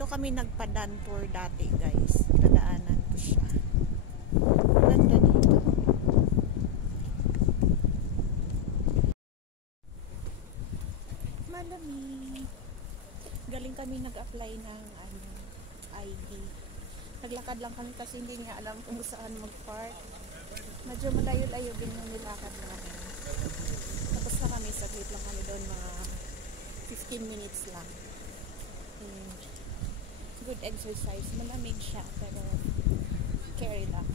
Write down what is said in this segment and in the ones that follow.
Dito kami nagpa-dan tour dati, guys. Dadaanan ko siya. Ganda dito. Malamig. Galing kami nag-apply ng ID. Naglakad lang kami kasi hindi nga alam kung saan mag-park. Medyo malayo-layo din yung nilakad namin. Tapos na kami, saglit lang kami doon, mga 15 minutes lang. Good exercise. Malamig siya, pero carry lang.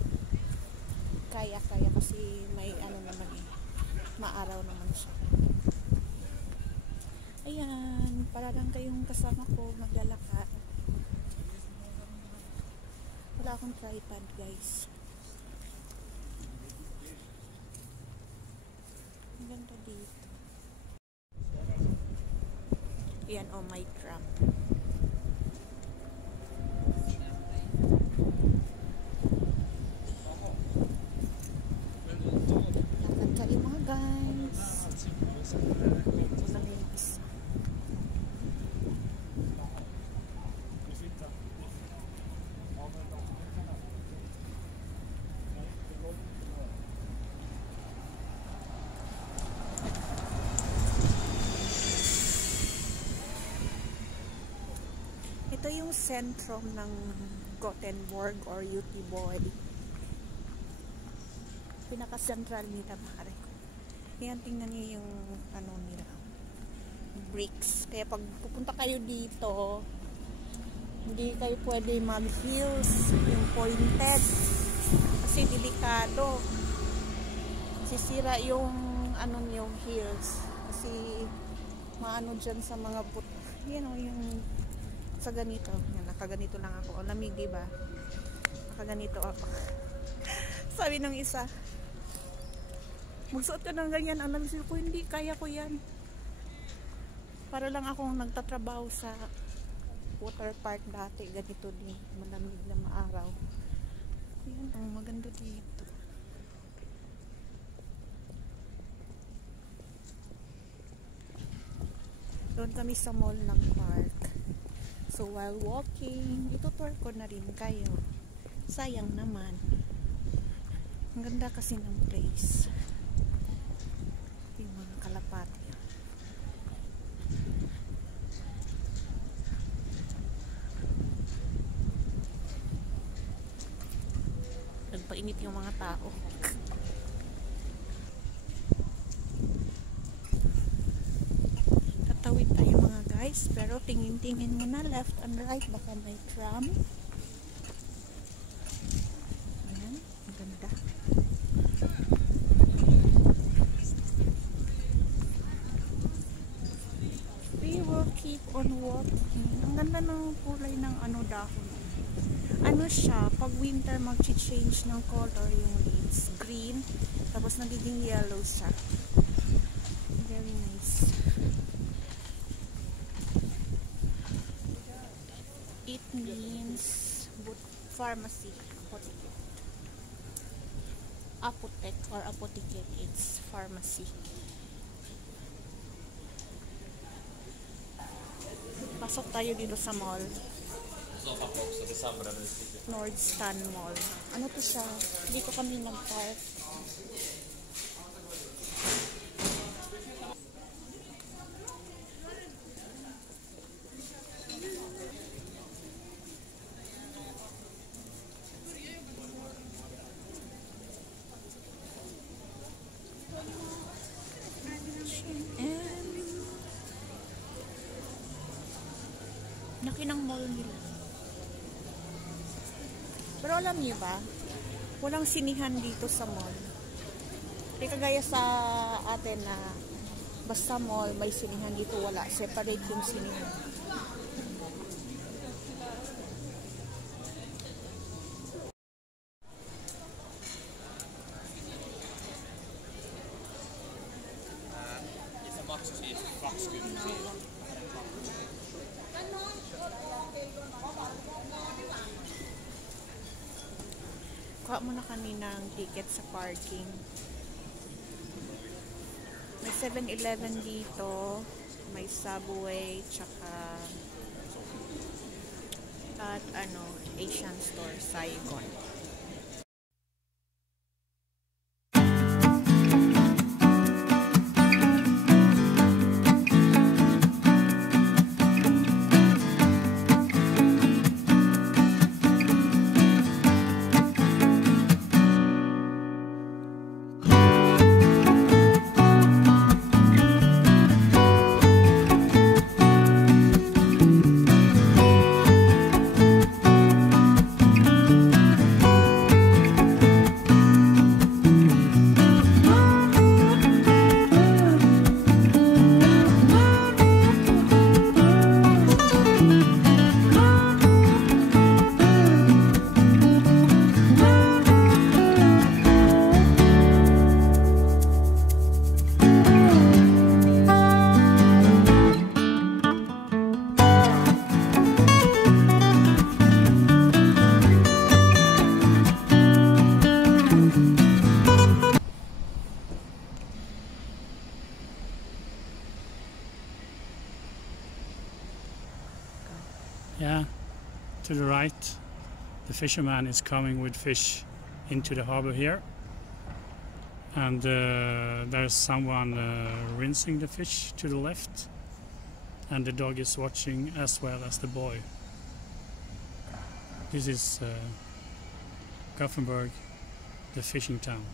Kaya kasi may ano naman maaraw naman siya. Ayan, para lang kayong kasama ko maglalakad. Wala akong tripod, guys. Ang ganda dito. Ayan, oh, my tram. Lakad kayo mga guys. Ito lang yung isa. Ito yung sentrum ng Gothenburg or Göteborg. Pinaka-central nila, pare ko. Ayan, tingnan niyo yung ano nila, bricks. Kaya pag pupunta kayo dito, hindi kayo pwede mag-heels, yung pointed. Kasi delikado. Sisira yung ano yung heels. Kasi maano dyan sa mga yan o, yung sa ganito. Yan, nakaganito lang ako. O, lamig, diba? Nakaganito ako. Sabi ng isa, magsuot ka ng ganyan. Alam ko, hindi, kaya ko yan. Para lang akong nagtatrabaho sa water park dati. Ganito din. Malamig na maaraw. Yan, ang maganda dito. Doon kami sa mall ng park. So while walking, itutour ko na rin kayo. Sayang naman. Ang ganda kasi ng place. Yung mga kalapati. Nagpainit yung mga tao. Tatawid tayo mga guys, pero tingin-tingin muna left and right, baka may tram. Ayan, ang ganda. We will keep on walking. Ang ganda ng kulay ng ano dahon. Ano siya, pag winter mag-change ng color yung leaves. Green, tapos nagiging yellow siya. Very nice. It means pharmacy, apotek or apotheke. It's pharmacy. Pasok tayo dito sa mall. Nordstan Mall. Ano to siya? Dito kami nag-park. Laki ng mall nila. Pero alam niyo ba, walang sinihan dito sa mall. Hindi kagaya sa atin na basta mall, may sinihan, dito wala. Separate yung sinihan. Kuha muna kami ng ticket sa parking. May 7-Eleven dito, may Subway, tsaka at Asian store, Saigon. Yeah, to the right, the fisherman is coming with fish into the harbor here, and there's someone rinsing the fish to the left, and the dog is watching as well as the boy. This is Gothenburg, the fishing town.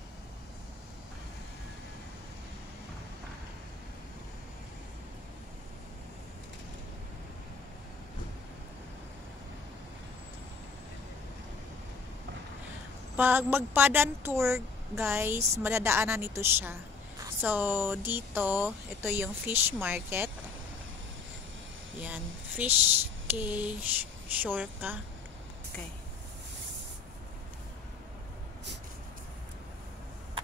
Pag magpadan tour, guys, madadaanan nito siya. So, dito, ito yung fish market. Yan, fish kay shore ka. Okay.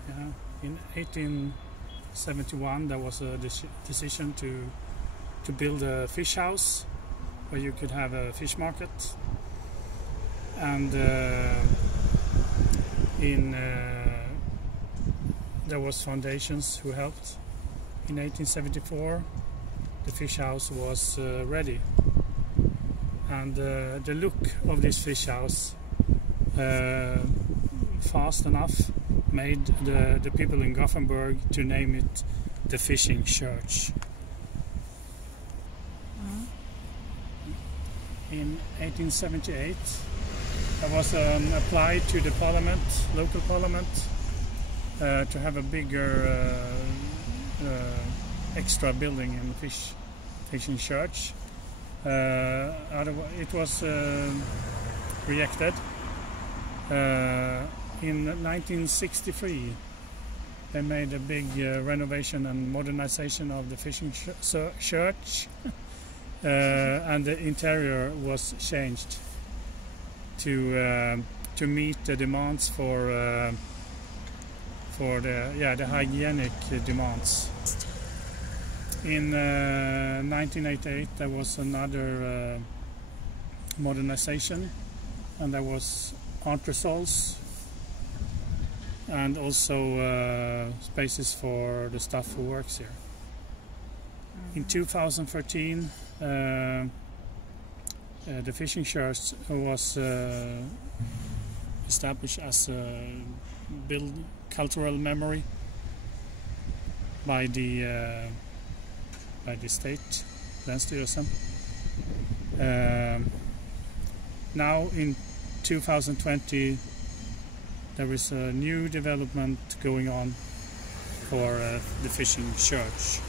Yeah, in 1871 there was a decision to build a fish house where you could have a fish market, and there was foundations who helped. In 1874 the fish house was ready, and the look of this fish house fast enough made the people in Gothenburg to name it the Fishing Church. In 1878 there was applied to the parliament, local parliament, to have a bigger extra building in the fishing church. It was rejected. In 1963 they made a big renovation and modernization of the fishing church, and the interior was changed to meet the demands for the hygienic demands. In 1988 there was another modernization, and there was entresols and also spaces for the staff who works here. In 2013 the fishing church was established as a cultural memory by the state, Länsstyrelsen. Now in 2020 there is a new development going on for the fishing church.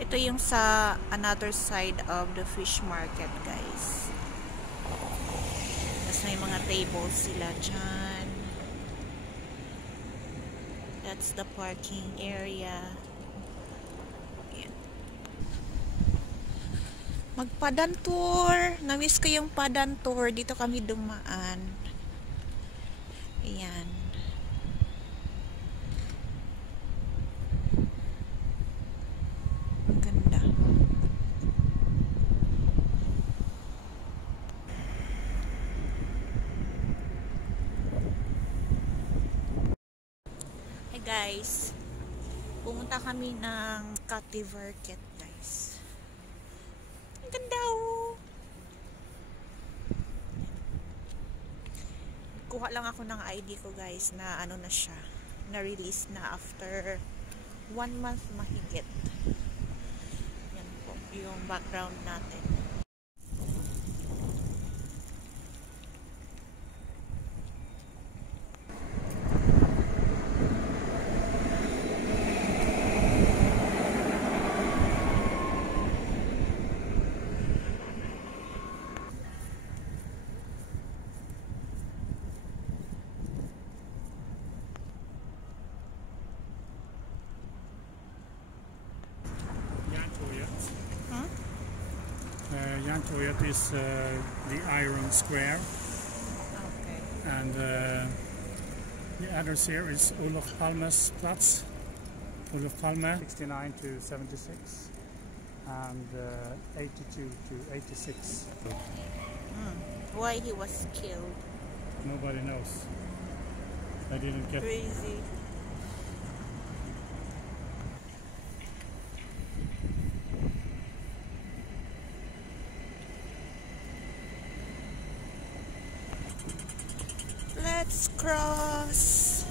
Ito yung sa another side of the fish market, guys. Tapos may mga tables sila dyan. That's the parking area. Ayan. Magpadan tour. Na-miss ko yung padan tour. Dito kami dumaan. Ayan. guys, pumunta kami ng Kativerket guys. Ang ganda oh. Kuha lang ako ng ID ko guys na ano na siya, na-release na after 1 month mahigit. Yan po yung background natin. Järntorget is the Iron Square, Okay. and the address here is Olof Palme's Platz. Olof Palme, 69 to 76, and 82 to 86. Why he was killed? Nobody knows. I didn't get. Crazy. Let's cross.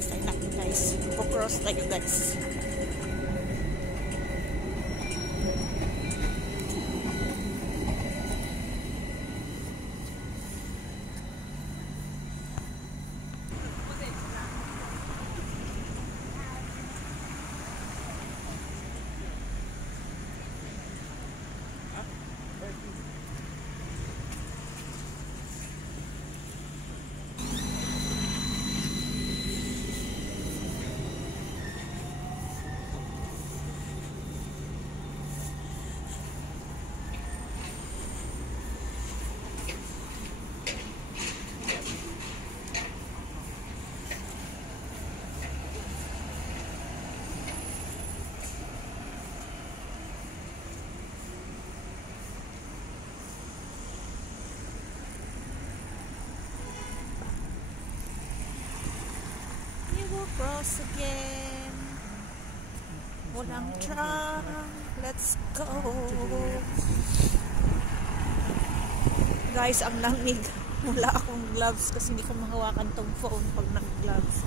Stay natin guys. Cross tayo guys. Cross again. Walang truck. Let's go. Guys, ang lamig. Wala akong gloves kasi hindi ko mahawakan tong phone pag nag-gloves.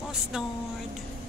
PostNord.